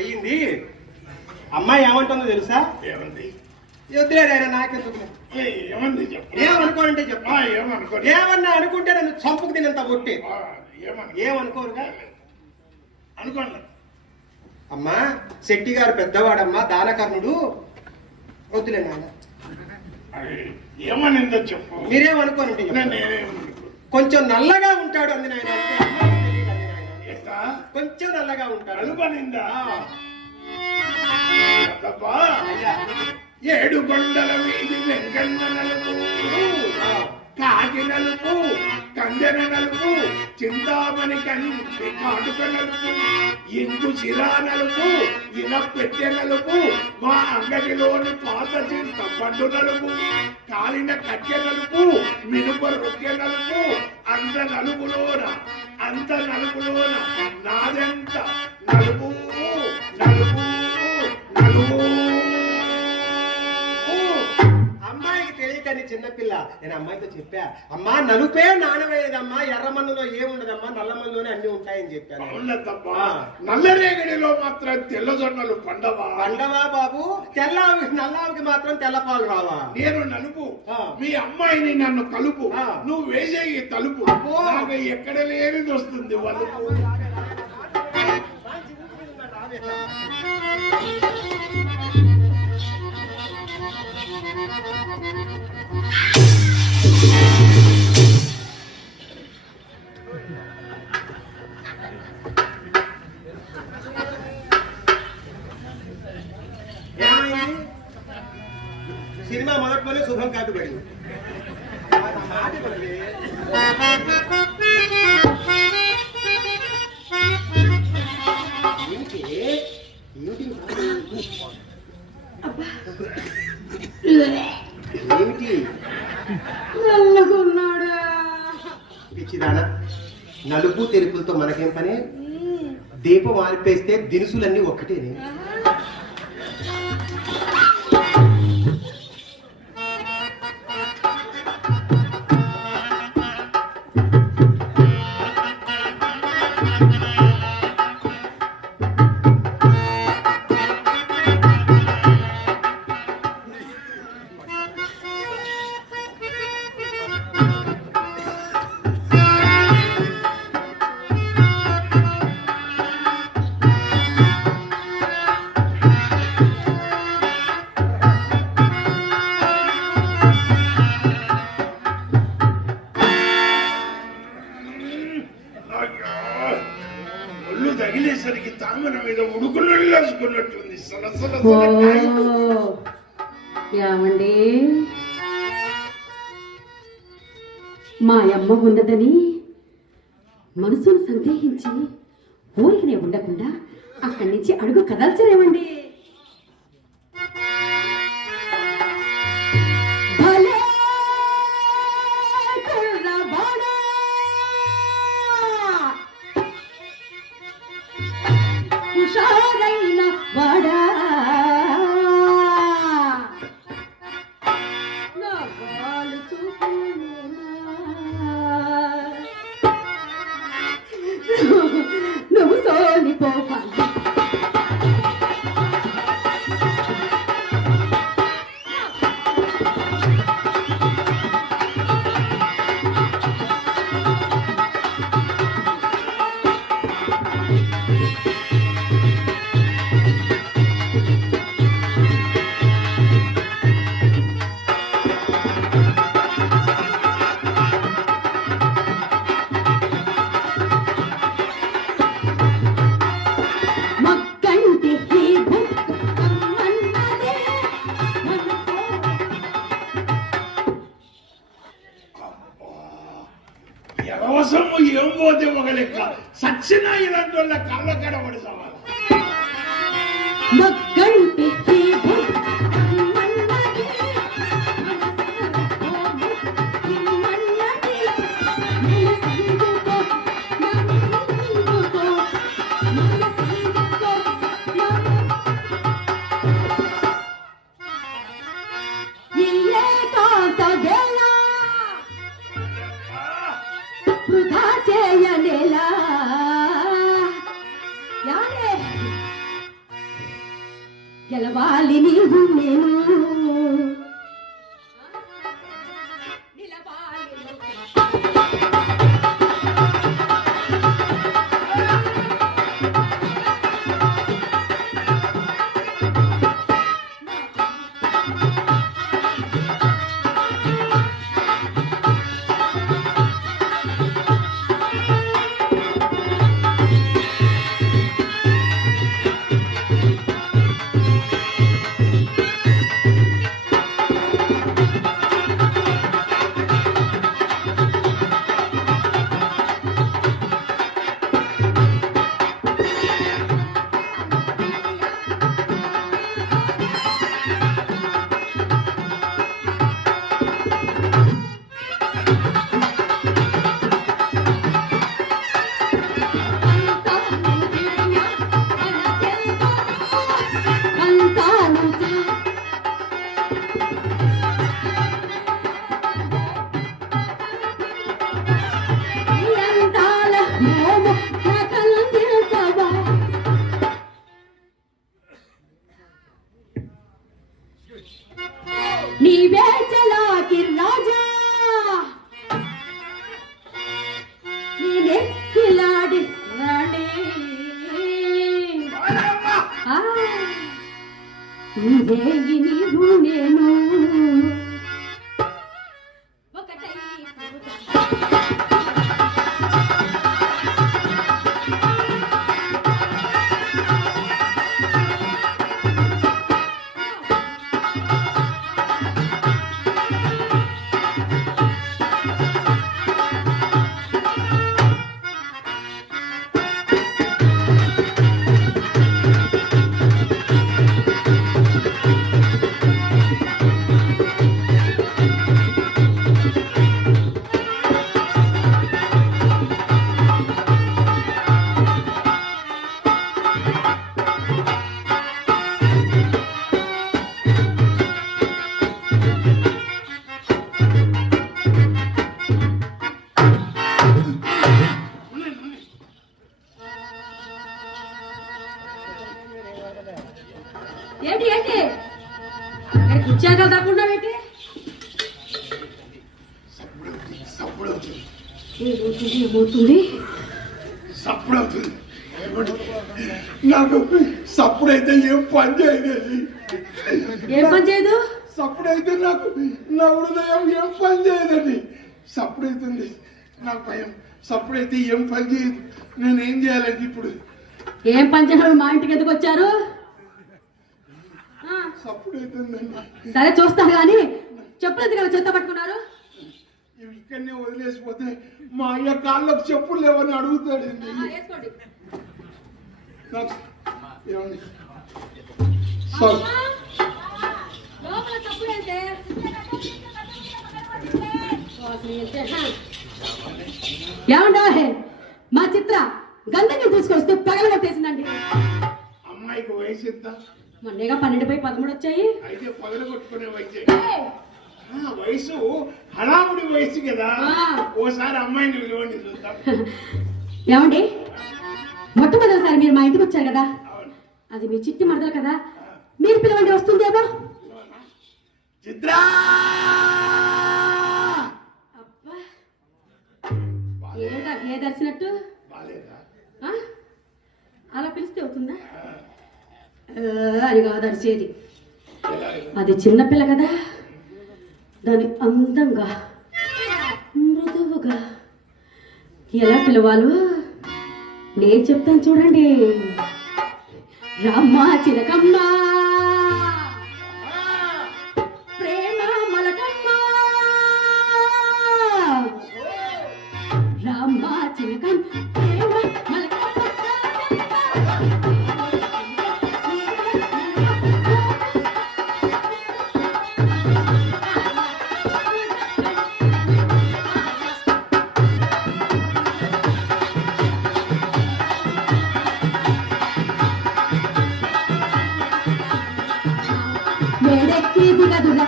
అయ్యింది. అమ్మాయి ఏమంటుందో తెలుసా? ఏమంది? వద్దులేడు ఆయన నాకెందుకు. ఏమంది చెప్పు. ఏమనుకోనంటే చెప్పు. ఏమన్నా అనుకుంటే నన్ను చంపుకు తినంత కొట్టి ఏమనుకోరుగా అనుకోండి. అమ్మా శెట్టి గారు పెద్దవాడమ్మా, దానకర్ణుడు. వద్దులే నాన్న. ఏమనిందో చెప్పు. మీరేమనుకోనంటే కొంచెం నల్లగా ఉంటాడు అంది నాయన. కొంచెం నల్లగా ఉంటాడు. అనుపనిందా? ఏడు కొండల వీధి వెంకన్న నలుపు, కాకి నలుపు, కందెన నలుపు, చింతామణి కంటి కాటుక నలుపు, ఇందు సిరా నలుపు, ఇన పెట్టె నలుపు, మా అంగడిలోని పాత చింత పండు నలుపు, కాలిన కట్టె నలుపు, మినుప రొట్టె నలుపు, అంత నలుపులోన నాదెంత నలుపు నలుపు నలుపు. అమ్మాయికి తెలియకని చిన్నపిల్ల. నేను అమ్మాయితో చెప్పా, అమ్మా నలుపే నానవేయదమ్మా, ఎర్రమన్నులో ఏముండదమ్మా, నల్లమన్నులోనే అన్ని ఉంటాయని చెప్పాను. నల్లరేగడిలో మాత్రం తెల్లజొన్నలు పండవా? పండవా బాబు. నల్లావికి మాత్రం తెల్లపాలు రావా? నేను నలుపు, మీ అమ్మాయిని నన్ను కలుపు, నువ్వు వేసే ఈ తలుపు ఎక్కడ లేనిది వస్తుంది వలుపు. సినిమా మొదట్లోనే శుభం కాదు పడింది. ఏమిటి పిచ్చిదానా? నలుపు తెలుపులతో మనకేం పని? దీపం ఆరిపేస్తే దినుసులన్నీ ఒక్కటేనే. తగిలేసరికి తామర మీద ఉడుకులు వేసుకున్నట్టుంది. ఏమండి, మా అమ్మ ఉన్నదని మనసును సందేహించి ఊరికినే ఉండకుండా అక్కడి నుంచి అడుగు కదల్చరేమండి. వాడా నా వాళ్ళు నువ్వు సోలిపోవాలి. ఎరవసము ఏం పోతే ఒక లెక్క, సచ్చిన ఇలాంటి వాళ్ళ కళ్ళ కడబడి సవాల. గెలవాలి నీవు నేను నిలవాలి నీవే చలాకి రాజా నేనే కిలాడి రాణి నీవే నీవు నేను ఒకటై ఏంటి ఏంటి కూర్చాక తప్పున్నావేంటి ఏమవుతుంది సప్పుడవుతుంది నాకు సప్పుడైతే ఏం పని చేయదు ఏం పని చేయదు సప్పుడైతే నాకు నా హృదయం ఏం పని చేయదండి సప్పుడైతుంది నాకు భయం సప్పుడైతే ఏం పని చేయదు నేనేం చేయాలండి ఇప్పుడు ఏం పని చేయడం మా ఇంటికి ఎందుకు వచ్చారు సప్పుడైతుందండి సరే చూస్తాను కానీ చెప్పులు ఎందుకు చెత్త పట్టుకున్నారు ఇవి ఇక్కడనే వదిలేసిపోతే మా అయ్య కాళ్ళకు చెప్పులు లేవని అడుగుతాడండి వేసుకోండి నాకు ఏమండి లోపల తప్పుడైతే ఏమంటా మా చిత్ర గంధకి తీసుకొస్తే పగలగొట్టేసిందండి అమ్మాయికి వయసు ఎంత మొన్నేగా 12 వచ్చాయి అయితే పగలగొట్టుకునే వయసే వయసు హడావుడి వయసు కదా ఓసారి అమ్మాయిని విలువండి చూద్దాం ఏమండి మొట్టమొదటిసారి మీరు మా ఇంటికి వచ్చారు కదా అది మీ చిట్టి మరదలు కదా మీరు పిలవండి వస్తుందేమో చిత్రా అబ్బా ఏదా గేదర్చినట్టు అలా పిలిస్తే అవుతుందా అది కాదు అరిచేది అది చిన్నపిల్ల కదా దాని అందంగా మృదువుగా ఎలా పిలవాలో నేను చెప్తాను చూడండి రామ్మ చిలకమ్మ ప్రేమ మలకమ్మ రామ్మ చిలకమ్మ ప్రేమ మలకమ్మ వేడెక్కి దిగదుగా